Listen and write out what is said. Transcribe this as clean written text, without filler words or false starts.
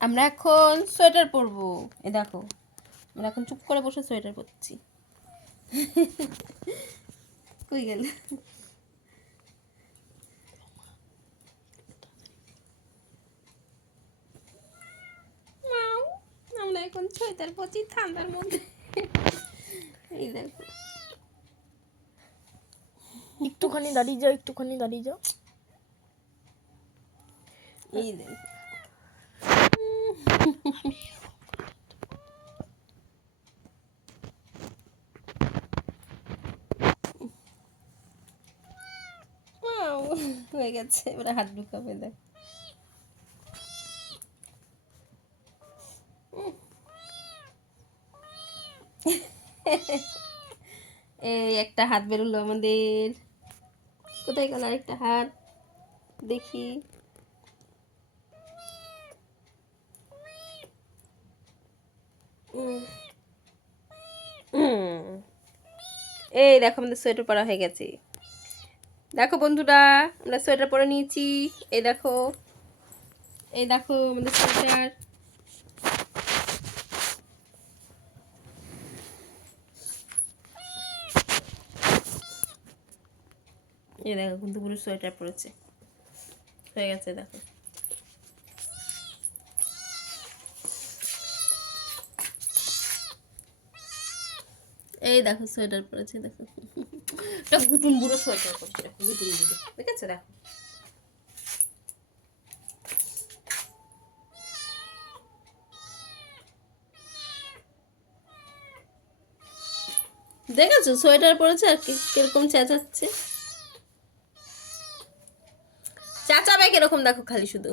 আমরা এখন সোয়েটার পরবো। এ দেখো, আমরা এখন চুপ করে বসে সোয়েটার পরছি। কই গেল? আমরা এখন সোয়েটার পরছি ঠান্ডার মধ্যে। এই দেখো, একটুখানি দাঁড়িয়ে যাও, একটুখানি দাঁড়িয়ে যাও। এই দেখো, হয়ে গেছে। ওরা হাত ঢুকাবে, দেখ। এই একটা হাত বেরোলো আমাদের। কোথায় গেল আরেকটা হাত? দেখি। এই দেখো, আমাদের সোয়েটার পরা হয়ে গেছে। দেখো বন্ধুরা, আমরা সোয়েটার পরে নিয়েছি। এই দেখো, এই দেখো আমাদের সোয়েটার। এই দেখো, কিন্তু পুরো সোয়েটার পরেছে, হয়ে গেছে। দেখো, এই দেখো সোয়েটার পরেছে। দেখো, একটা গুটুম বুড়ো সোয়েটার পরেছে। দেখো, গুটুম বুড়ো, দেখেছো? দেখো, দেখেছো সোয়েটার পরেছে আর কিরকম চেঁচাচ্ছে। চেঁচাবে কিরকম দেখো খালি শুধু।